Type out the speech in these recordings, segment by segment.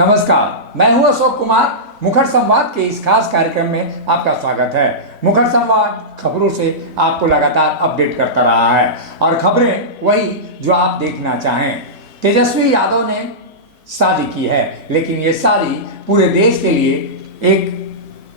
नमस्कार, मैं हूं अशोक कुमार। मुखर संवाद के इस खास कार्यक्रम में आपका स्वागत है। मुखर संवाद खबरों से आपको लगातार अपडेट करता रहा है और खबरें वही जो आप देखना चाहें। तेजस्वी यादव ने शादी की है, लेकिन ये शादी पूरे देश के लिए एक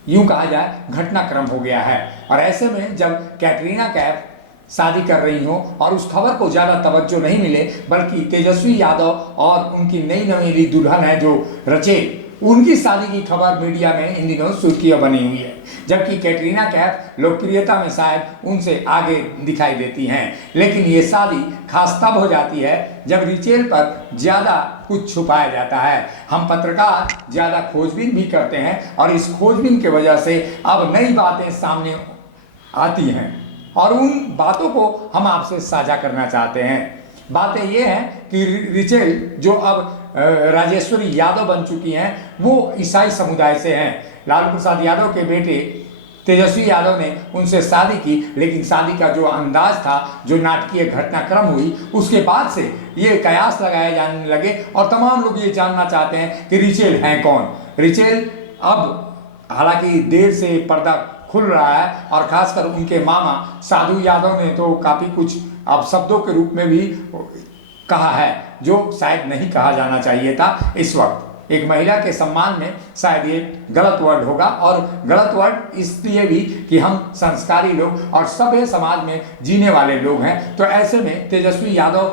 यूं कहा जाए घटनाक्रम हो गया है। और ऐसे में जब कैटरीना कैफ शादी कर रही हो और उस खबर को ज़्यादा तवज्जो नहीं मिले, बल्कि तेजस्वी यादव और उनकी नई नवेली दुल्हन है जो रचेल, उनकी शादी की खबर मीडिया में इन दिनों सुर्खियां बनी हुई है। जबकि कैटरीना कैफ लोकप्रियता में शायद उनसे आगे दिखाई देती हैं, लेकिन ये शादी खास तब हो जाती है जब रिचेल पर ज़्यादा कुछ छुपाया जाता है। हम पत्रकार ज़्यादा खोजबीन भी करते हैं और इस खोजबीन की वजह से अब नई बातें सामने आती हैं और उन बातों को हम आपसे साझा करना चाहते हैं। बातें ये हैं कि रिचेल जो अब राजेश्वरी यादव बन चुकी हैं, वो ईसाई समुदाय से हैं। लालू प्रसाद यादव के बेटे तेजस्वी यादव ने उनसे शादी की, लेकिन शादी का जो अंदाज था, जो नाटकीय घटनाक्रम हुई, उसके बाद से ये कयास लगाए जाने लगे और तमाम लोग ये जानना चाहते हैं कि रिचेल हैं कौन। रिचेल अब हालांकि देर से पर्दा खुल रहा है और खासकर उनके मामा साधु यादव ने तो काफ़ी कुछ अब शब्दों के रूप में भी कहा है जो शायद नहीं कहा जाना चाहिए था। इस वक्त एक महिला के सम्मान में शायद ये गलत वर्ड होगा, और गलत वर्ड इसलिए भी कि हम संस्कारी लोग और सभ्य समाज में जीने वाले लोग हैं। तो ऐसे में तेजस्वी यादव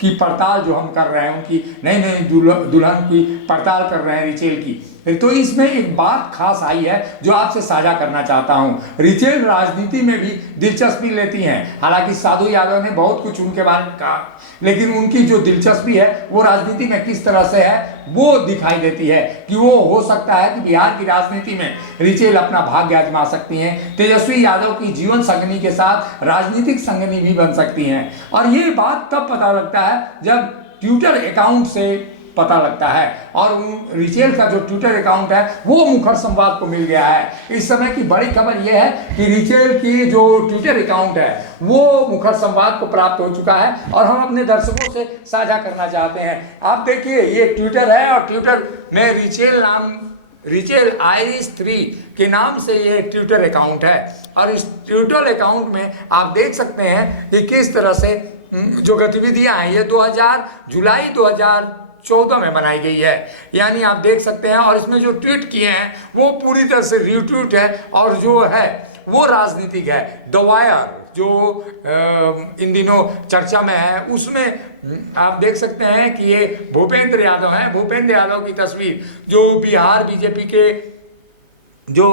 की पड़ताल जो हम कर रहे हैं, उनकी नई नई दुल्हन की पड़ताल कर रहे हैं रिचेल की, तो इसमें एक बात खास आई है जो आपसे साझा करना चाहता हूं। रिचेल राजनीति में भी दिलचस्पी लेती हैं। हालांकि साधु यादव ने बहुत कुछ उनके बारे में कहा, लेकिन उनकी जो दिलचस्पी है वो राजनीति में किस तरह से है वो दिखाई देती है कि वो हो सकता है कि बिहार की राजनीति में रिचेल अपना भाग्य आजमा सकती हैं। तेजस्वी यादव की जीवन संगनी के साथ राजनीतिक संगनी भी बन सकती हैं। और ये बात तब पता लगता है जब ट्विटर अकाउंट से पता लगता है, और रिचेल का जो ट्विटर अकाउंट है वो मुखर संवाद को मिल गया है। इस समय की बड़ी खबर यह है कि रिचेल की जो ट्विटर अकाउंट है वो मुखर संवाद को प्राप्त हो चुका है और हम अपने दर्शकों से साझा करना चाहते हैं। आप देखिए, ये ट्विटर है और ट्विटर में रिचेल आइरिस 3 के नाम से ये ट्विटर अकाउंट है। और इस ट्विटर अकाउंट में आप देख सकते हैं कि किस तरह से जो गतिविधियां हैं ये जुलाई 2014 में बनाई गई है, यानी आप देख सकते हैं। और इसमें जो ट्वीट किए हैं वो पूरी तरह से रीट्वीट है और जो है वो राजनीतिक है। द वायर जो इन दिनों चर्चा में है, उसमें आप देख सकते हैं कि ये भूपेंद्र यादव हैं। भूपेंद्र यादव की तस्वीर जो बिहार बीजेपी के जो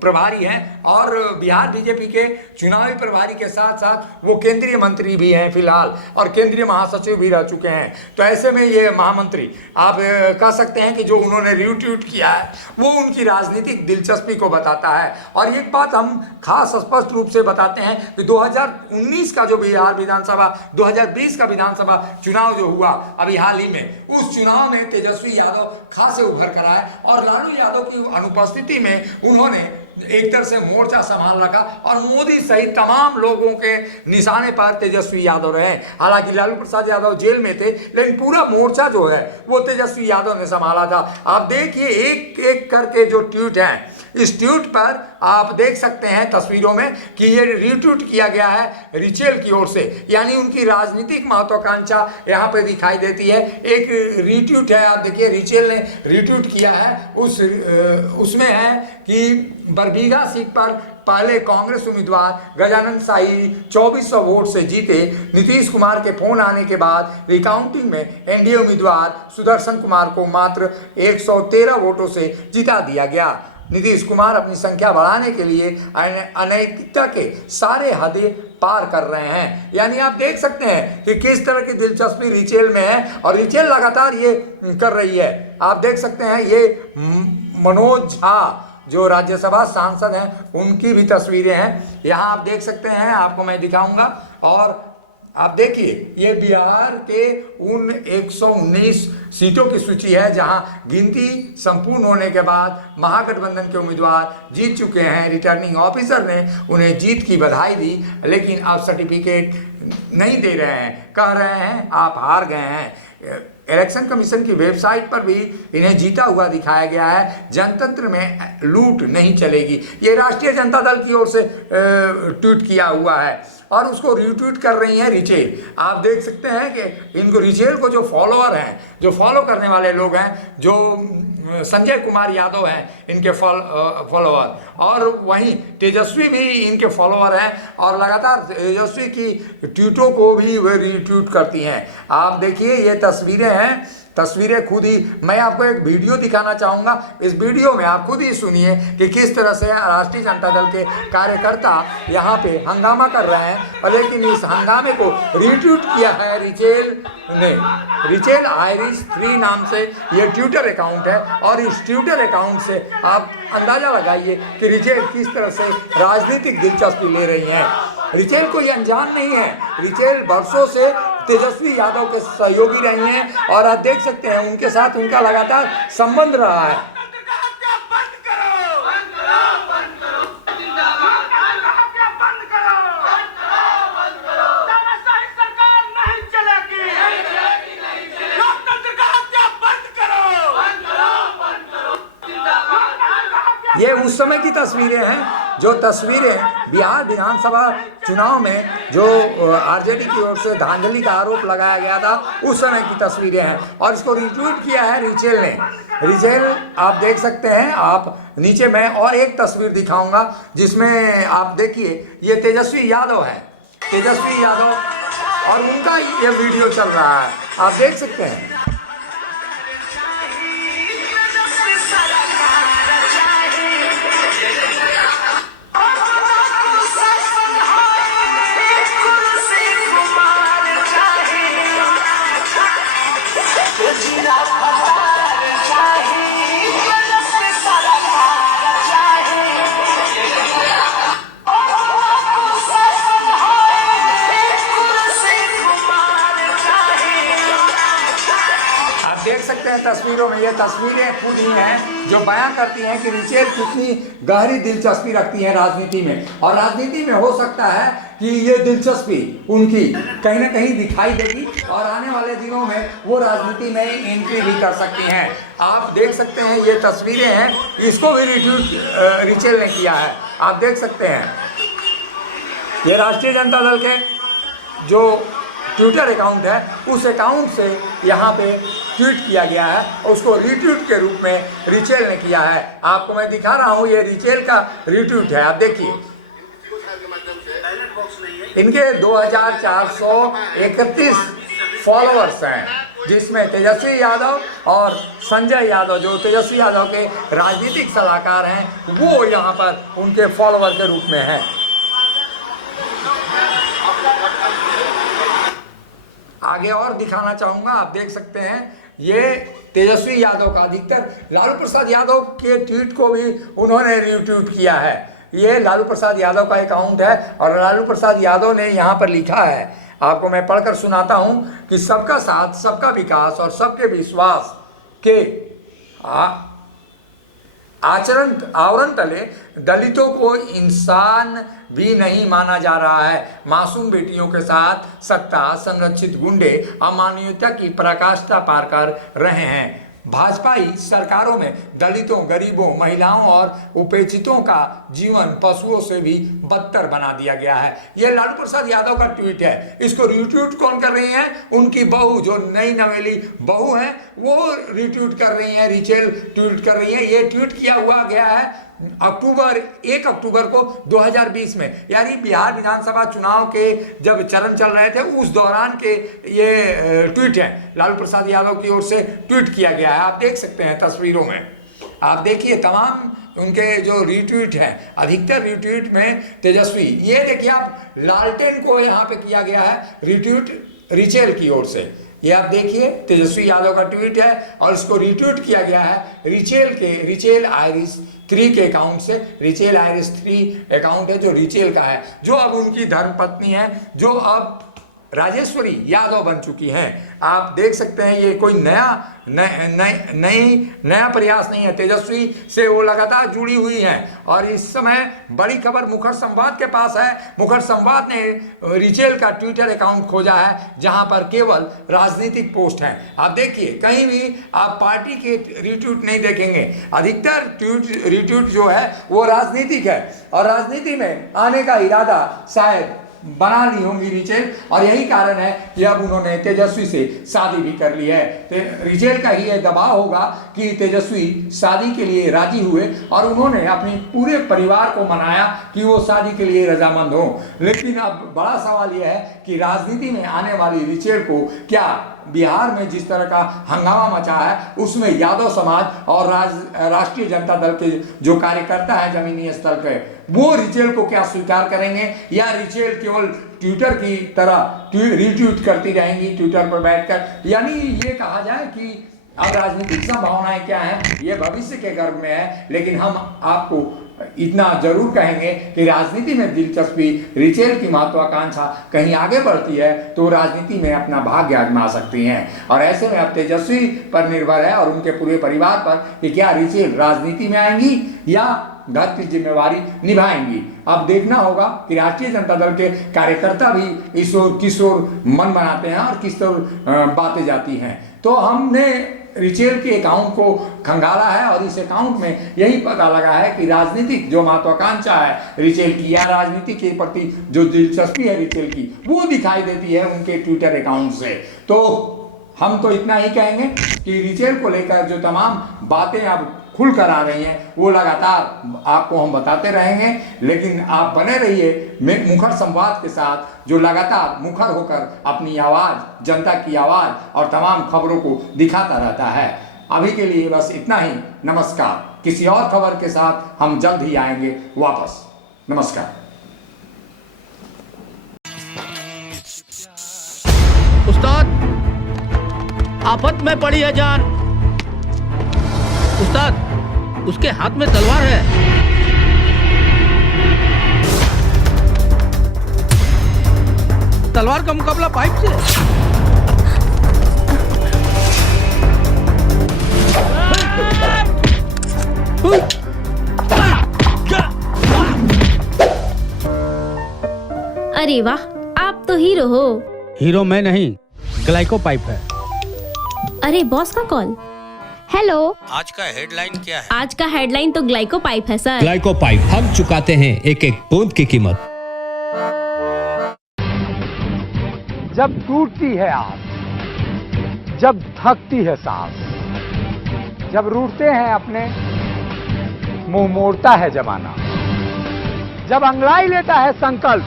प्रभारी हैं और बिहार बीजेपी के चुनावी प्रभारी के साथ साथ वो केंद्रीय मंत्री भी हैं फिलहाल, और केंद्रीय महासचिव भी रह चुके हैं। तो ऐसे में ये महामंत्री आप कह सकते हैं कि जो उन्होंने रीट्वीट किया है वो उनकी राजनीतिक दिलचस्पी को बताता है। और एक बात हम खास स्पष्ट रूप से बताते हैं कि 2019 का जो बिहार विधानसभा 2020 का विधानसभा चुनाव जो हुआ अभी हाल ही में, उस चुनाव में तेजस्वी यादव खासे उभर कर आए और लालू यादव की अनुपस्थिति में उन्होंने एक तरह से मोर्चा संभाल रखा और मोदी सहित तमाम लोगों के निशाने पर तेजस्वी यादव रहे। हालांकि लालू प्रसाद यादव जेल में थे, लेकिन पूरा मोर्चा जो है वो तेजस्वी यादव ने संभाला था। आप देखिए एक एक करके जो ट्वीट हैं, इस ट्वीट पर आप देख सकते हैं तस्वीरों में कि ये रीट्वीट किया गया है रिचेल की ओर से, यानी उनकी राजनीतिक महत्वाकांक्षा यहाँ पे दिखाई देती है। एक रीट्वीट है, आप देखिए रिचेल ने रीट्वीट किया है, उसमें है कि बरबीघा सीट पर पहले कांग्रेस उम्मीदवार गजानन शाही 2400 वोट से जीते। नीतीश कुमार के फोन आने के बाद रिकाउंटिंग में एनडीए उम्मीदवार सुदर्शन कुमार को मात्र 113 वोटों से जिता दिया गया। नीतीश कुमार अपनी संख्या बढ़ाने के लिए अनैतिकता के सारे हदें पार कर रहे हैं। यानी आप देख सकते हैं कि किस तरह की दिलचस्पी रिचेल में है और रिचेल लगातार ये कर रही है। आप देख सकते हैं ये मनोज झा जो राज्यसभा सांसद हैं उनकी भी तस्वीरें हैं, यहाँ आप देख सकते हैं, आपको मैं दिखाऊंगा। और आप देखिए ये बिहार के उन 119 सीटों की सूची है जहां गिनती संपूर्ण होने के बाद महागठबंधन के उम्मीदवार जीत चुके हैं। रिटर्निंग ऑफिसर ने उन्हें जीत की बधाई दी, लेकिन अब सर्टिफिकेट नहीं दे रहे हैं, कह रहे हैं आप हार गए हैं। इलेक्शन कमीशन की वेबसाइट पर भी इन्हें जीता हुआ दिखाया गया है। जनतंत्र में लूट नहीं चलेगी, ये राष्ट्रीय जनता दल की ओर से ट्वीट किया हुआ है और उसको रीट्वीट कर रही हैं रिचेल। आप देख सकते हैं कि इनको रिचेल को जो फॉलोअर हैं, जो फॉलो करने वाले लोग हैं, जो संजय कुमार यादव हैं इनके फॉलोअर, और वहीं तेजस्वी भी इनके फॉलोअर हैं और लगातार तेजस्वी की ट्वीटों को भी वे रीट्वीट करती हैं। आप देखिए ये तस्वीरें हैं, तस्वीरें खुद ही, मैं आपको एक वीडियो दिखाना चाहूँगा। इस वीडियो में आप खुद ही सुनिए कि किस तरह से राष्ट्रीय जनता दल के कार्यकर्ता यहाँ पे हंगामा कर रहे हैं, और लेकिन इस हंगामे को रीट्वीट किया है रिचेल ने। रिचेल आयरिश 3 नाम से ये ट्विटर अकाउंट है, और इस ट्विटर अकाउंट से आप अंदाज़ा लगाइए कि रिचेल किस तरह से राजनीतिक दिलचस्पी ले रही हैं। रिचेल को ये अनजान नहीं है, रिचेल बरसों से तेजस्वी यादव के सहयोगी रही हैं और आप देख सकते हैं उनके साथ उनका लगातार संबंध रहा है। ये उस समय की तस्वीरें हैं, जो तस्वीरें बिहार विधानसभा चुनाव में जो आरजेडी की ओर से धांधली का आरोप लगाया गया था, उस समय की तस्वीरें हैं, और इसको रिट्वीट किया है रिचेल ने। रिचेल आप देख सकते हैं, आप नीचे मैं और एक तस्वीर दिखाऊंगा जिसमें आप देखिए ये तेजस्वी यादव है, तेजस्वी यादव, और उनका ये वीडियो चल रहा है, आप देख सकते हैं। तस्वीरों में ये तस्वीरें खुद ही हैं जो बयां करती हैं कि रिचेल कितनी गहरी दिलचस्पी रखती है राजनीति में, और राजनीति में हो सकता है कि ये दिलचस्पी उनकी कहीं ना कहीं दिखाई देगी और आने वाले दिनों में वो राजनीति में एंट्री भी कर सकती हैं। आप देख सकते हैं ये तस्वीरें हैं, इसको भी रिट्वीट रिचेल ने किया है, आप देख सकते हैं। ये राष्ट्रीय जनता दल के जो ट्विटर अकाउंट है, उस अकाउंट से यहाँ पे ट्वीट किया गया है और उसको रीट्वीट के रूप में रिचेल ने किया है। आपको मैं दिखा रहा हूँ, ये रिचेल का रीट्वीट है, आप देखिए। इनके 2431 फॉलोअर्स हैं, जिसमें तेजस्वी यादव और संजय यादव, जो तेजस्वी यादव के राजनीतिक सलाहकार हैं, वो यहाँ पर उनके फॉलोअर के रूप में हैं। आगे और दिखाना चाहूँगा, आप देख सकते हैं ये तेजस्वी यादव का, अधिकतर लालू प्रसाद यादव के ट्वीट को भी उन्होंने रीट्वीट किया है। ये लालू प्रसाद यादव का अकाउंट है और लालू प्रसाद यादव ने यहाँ पर लिखा है, आपको मैं पढ़कर सुनाता हूँ कि सबका साथ, सबका विकास और सबके विश्वास के आवरण तले दलितों को इंसान भी नहीं माना जा रहा है। मासूम बेटियों के साथ सत्ता संरक्षित गुंडे अमानवीयता की पराकाष्ठा पार कर रहे हैं। भाजपाई सरकारों में दलितों, गरीबों, महिलाओं और उपेक्षितों का जीवन पशुओं से भी बदतर बना दिया गया है। यह लालू प्रसाद यादव का ट्वीट है। इसको रिट्वीट कौन कर रही है? उनकी बहू, जो नई नवेली बहू है, वो रिट्वीट कर रही है, रिचेल ट्वीट कर रही है। ये ट्वीट किया हुआ गया है 1 अक्टूबर को 2020 में, यानी बिहार विधानसभा चुनाव के जब चरण चल रहे थे उस दौरान के ये ट्वीट है, लालू प्रसाद यादव की ओर से ट्वीट किया गया है। आप देख सकते हैं तस्वीरों में, आप देखिए तमाम उनके जो रीट्वीट हैं, अधिकतर रीट्वीट में तेजस्वी, ये देखिए आप लालटेन को यहाँ पे किया गया है रिट्वीट रिचेल की ओर से। ये आप देखिए तेजस्वी यादव का ट्वीट है और इसको रिट्वीट किया गया है रिचेल आयरिश 3 के अकाउंट से। रिचेल आयरिश 3 अकाउंट है जो रिचेल का है, जो अब उनकी धर्मपत्नी है, जो अब राजेश्वरी यादव बन चुकी हैं। आप देख सकते हैं ये कोई नया प्रयास नहीं है। तेजस्वी से वो लगातार जुड़ी हुई हैं और इस समय बड़ी खबर मुखर संवाद के पास है। मुखर संवाद ने रिचेल का ट्विटर अकाउंट खोजा है जहां पर केवल राजनीतिक पोस्ट हैं। आप देखिए कहीं भी आप पार्टी के रिट्वीट नहीं देखेंगे, अधिकतर रिट्वीट जो है वो राजनीतिक है और राजनीति में आने का इरादा शायद बना ली होंगी रिचेल और यही कारण है कि अब उन्होंने तेजस्वी से शादी भी कर ली है। रिचेल का ही यह दबाव होगा कि तेजस्वी शादी के लिए राजी हुए और उन्होंने अपने पूरे परिवार को मनाया कि वो शादी के लिए रजामंद हो। लेकिन अब बड़ा सवाल यह है कि राजनीति में आने वाली रिचेल को क्या बिहार में जिस तरह का हंगामा मचा है उसमें यादव समाज और राष्ट्रीय जनता दल के जो कार्यकर्ता है जमीनी स्तर के, वो रिचेल को क्या स्वीकार करेंगे या रिचेल केवल ट्विटर की तरह रिट्वीट करती रहेंगी ट्विटर पर बैठकर। यानी ये कहा जाए कि अब राजनीतिक संभावनाएं क्या हैं ये भविष्य के गर्भ में है। लेकिन हम आपको इतना जरूर कहेंगे कि राजनीति में दिलचस्पी रिचेल की महत्वाकांक्षा कहीं आगे बढ़ती है तो राजनीति में अपना भाग्य आजमा सकती हैं और ऐसे में अब तेजस्वी पर निर्भर है और उनके पूरे परिवार पर कि क्या रिचेल राजनीति में आएंगी या घर की जिम्मेवारी निभाएंगी। अब देखना होगा कि राष्ट्रीय जनता दल के कार्यकर्ता भी इस ओर किस ओर मन बनाते हैं और किस ओर बातें जाती हैं। तो हमने रिचेल के अकाउंट को खंगाला है और इस अकाउंट में यही पता लगा है कि राजनीतिक जो महत्वाकांक्षा है रिचेल की या राजनीति के प्रति जो दिलचस्पी है रिचेल की वो दिखाई देती है उनके ट्विटर अकाउंट से। तो हम तो इतना ही कहेंगे कि रिचेल को लेकर जो तमाम बातें अब खुल कर आ रही हैं वो लगातार आपको हम बताते रहेंगे। लेकिन आप बने रहिए मुखर संवाद के साथ जो लगातार मुखर होकर अपनी आवाज़, जनता की आवाज़ और तमाम खबरों को दिखाता रहता है। अभी के लिए बस इतना ही। नमस्कार। किसी और खबर के साथ हम जल्द ही आएंगे वापस। नमस्कार। उस्ताद, आफत में पड़ी है जान। उस्ताद, उसके हाथ में तलवार है। तलवार का मुकाबला पाइप से। अरे वाह, आप तो हीरो हो। हीरो मैं नहीं, ग्लाइको पाइप है। अरे बॉस का कॉल। हेलो, आज का हेडलाइन क्या है? आज का हेडलाइन तो ग्लाइको पाइप है सर। ग्लाइको पाइप हम चुकाते हैं एक एक बूंद की कीमत। जब टूटती है आस, जब थकती है सांस, जब रूठते हैं अपने, मुंह मोड़ता है जमाना, जब अंगड़ाई लेता है संकल्प,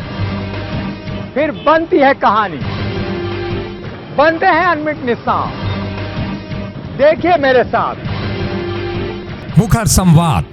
फिर बनती है कहानी, बनते हैं अनमिट निशान। देखिए मेरे साथ मुखर संवाद।